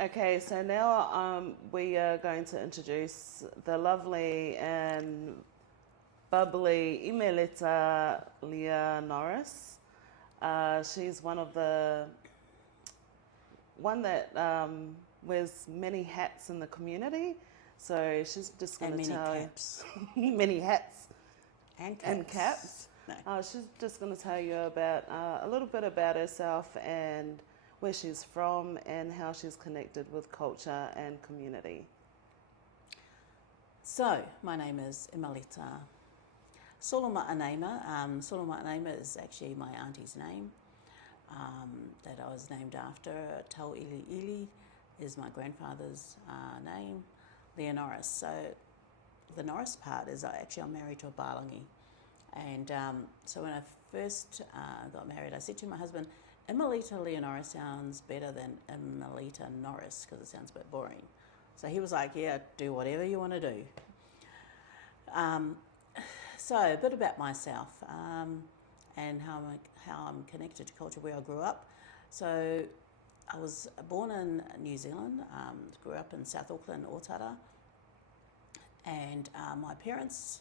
Okay, so now we are going to introduce the lovely and bubbly Imelita Leah Norris. She's one that wears many hats in the community. So she's just going And to many tell caps. you many hats And caps. and caps. No. She's just going to tell you about a little bit about herself and where she's from and how she's connected with culture and community. So, my name is Imelita Soloma'anema. Soloma'anema is actually my auntie's name that I was named after. Tau Ili Ili is my grandfather's name, Leah Norris. So, the Norris part is actually I'm married to a Balangi. And so when I first got married, I said to my husband, Imelita Leah Norris sounds better than Imelita Norris because it sounds a bit boring. So he was like, yeah, do whatever you want to do. So a bit about myself and how I'm connected to culture, where I grew up. So I was born in New Zealand, grew up in South Auckland, Otara. And my parents,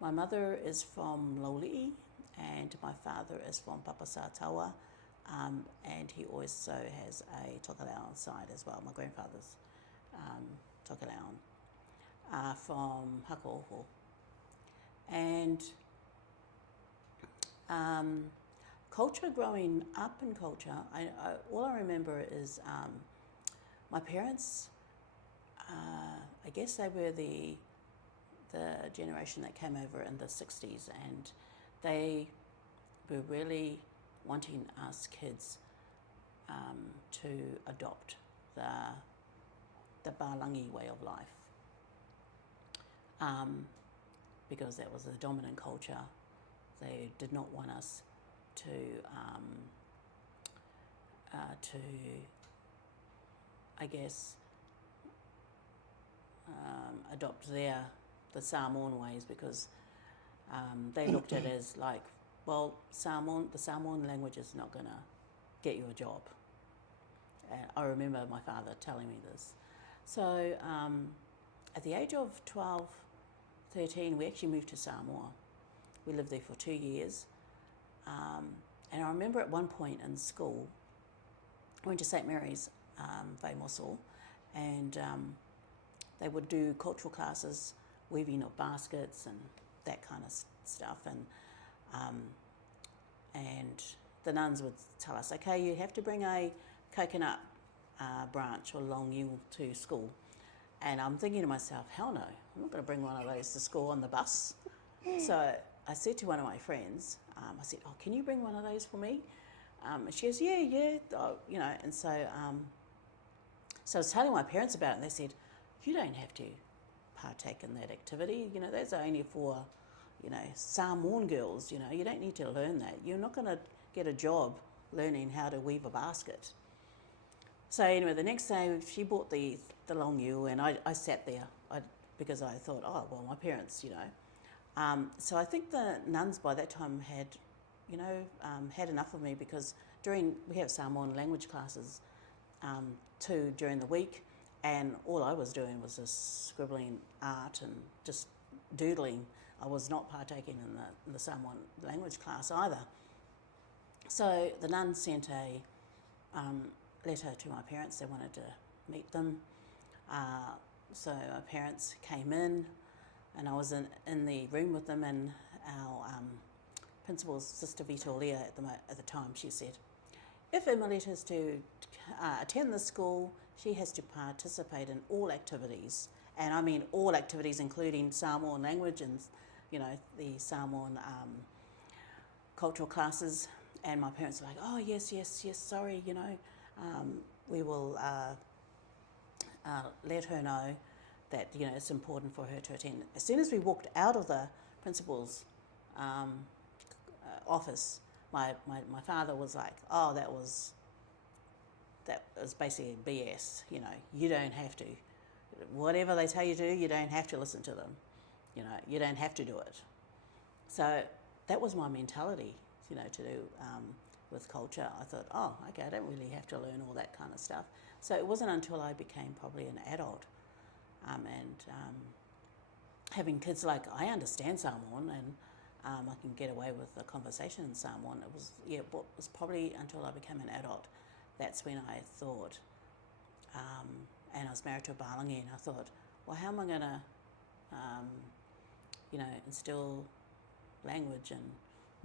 my mother is from Loli'i and my father is from Papasātaua, and he also has a Tokelauan side as well. My grandfather's Tokelauan from Hakaoho. And culture, growing up in culture, all I remember is my parents, I guess they were the generation that came over in the 60s, and they were really wanting us kids to adopt the Balangi way of life, because that was the dominant culture. They did not want us to I guess adopt the Samoan ways, because they looked at it as like, well, the Samoan language is not going to get you a job. I remember my father telling me this. So at the age of 12, 13, we actually moved to Samoa. We lived there for 2 years. And I remember at one point in school, I went to St. Mary's, Vaimoso, and they would do cultural classes, weaving of baskets and that kind of stuff. And the nuns would tell us, okay, you have to bring a coconut branch or long eel to school. And I'm thinking to myself, hell no, I'm not going to bring one of those to school on the bus. So I said to one of my friends, I said, oh, can you bring one of those for me? And she goes, yeah, and so I was telling my parents about it, and they said, you don't have to partake in that activity, that's only for, Samoan girls, you don't need to learn that. You're not going to get a job learning how to weave a basket. So anyway, the next day she bought the long eel, and I sat there because I thought, oh, well, my parents, So I think the nuns by that time had, had enough of me, because we have Samoan language classes too during the week, and all I was doing was just scribbling art and just doodling. I was not partaking in the Samoan language class either. So the nuns sent a letter to my parents. They wanted to meet them. So my parents came in, and I was in the room with them, and our principal's Sister Vitoria at the time, she said, if Imelita is to attend the school, she has to participate in all activities, and I mean all activities, including Samoan language and, the Samoan cultural classes. And my parents were like, oh, yes, sorry, we will let her know that, it's important for her to attend. As soon as we walked out of the principal's office, my father was like, oh, that was basically BS. You don't have to. Whatever they tell you to do, you don't have to listen to them. You don't have to do it. So that was my mentality, to do with culture. I thought, oh, okay, I don't really have to learn all that kind of stuff. So it wasn't until I became probably an adult and having kids, like I understand Samoan and I can get away with the conversation in Samoan. It was probably until I became an adult. That's when I thought, and I was married to a Balangi, and I thought, well, how am I going to, instill language and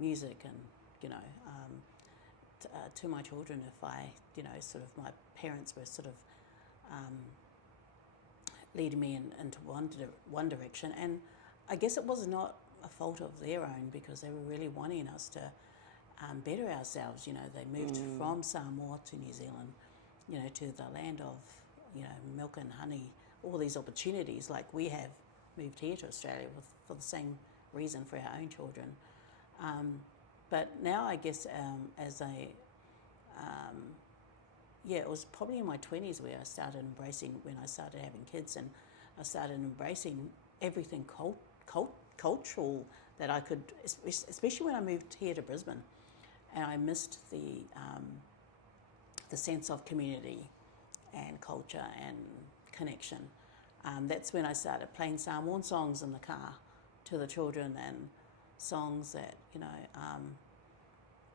music and, to my children if I, sort of my parents were sort of leading me into one direction. And I guess it was not a fault of their own because they were really wanting us to better ourselves. They moved from Samoa to New Zealand, to the land of, milk and honey, all these opportunities like we have moved here to Australia for the same reason for our own children. But now I guess it was probably in my 20s where I started embracing, when I started having kids, and I started embracing everything cultural that I could, especially when I moved here to Brisbane, and I missed the sense of community and culture and connection. That's when I started playing Samoan songs in the car to the children, and songs that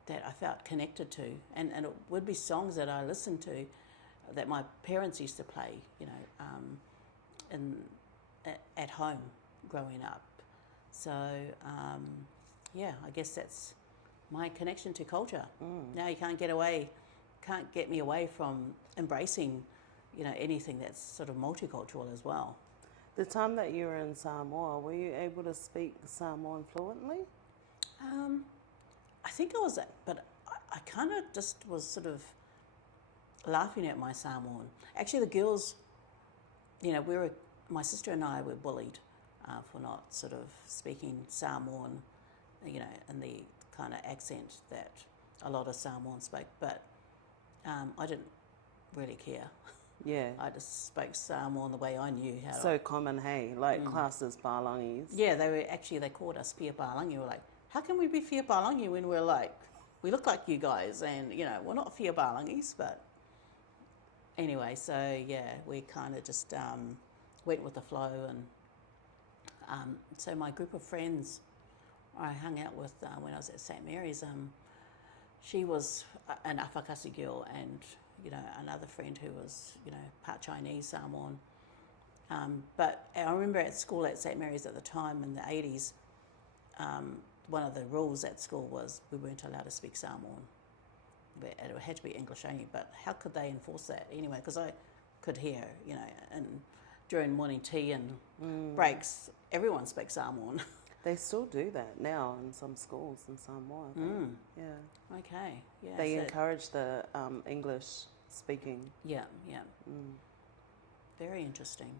that I felt connected to, and it would be songs that I listened to that my parents used to play, at home growing up. So I guess that's my connection to culture. Now you can't get me away from embracing, anything that's sort of multicultural as well. The time that you were in Samoa, were you able to speak Samoan fluently? I think I was, but I kind of just was sort of laughing at my Samoan. Actually, the girls, my sister and I were bullied for not sort of speaking Samoan, in the kind of accent that a lot of Samoans spoke, but I didn't really care. Yeah. I just spoke Samoan the way I knew how to. So common, hey, like classes, Balangis. Yeah, they called us Fia Balangi. We're like, how can we be Fia Balangi when we're like, we look like you guys, and we're not Fia Balangis, but anyway, so yeah, we kind of just went with the flow, and so my group of friends I hung out with when I was at St Mary's, she was an Afakasi girl, and another friend who was part Chinese, Samoan. But I remember at school at St Mary's at the time in the 80s, one of the rules at school was we weren't allowed to speak Samoan. It had to be English only, but how could they enforce that anyway? Because I could hear, and during morning tea and breaks, everyone speaks Samoan. They still do that now in some schools in Samoa. Yeah. Okay. Yeah. They encourage the English speaking. Yeah. Yeah. Very interesting.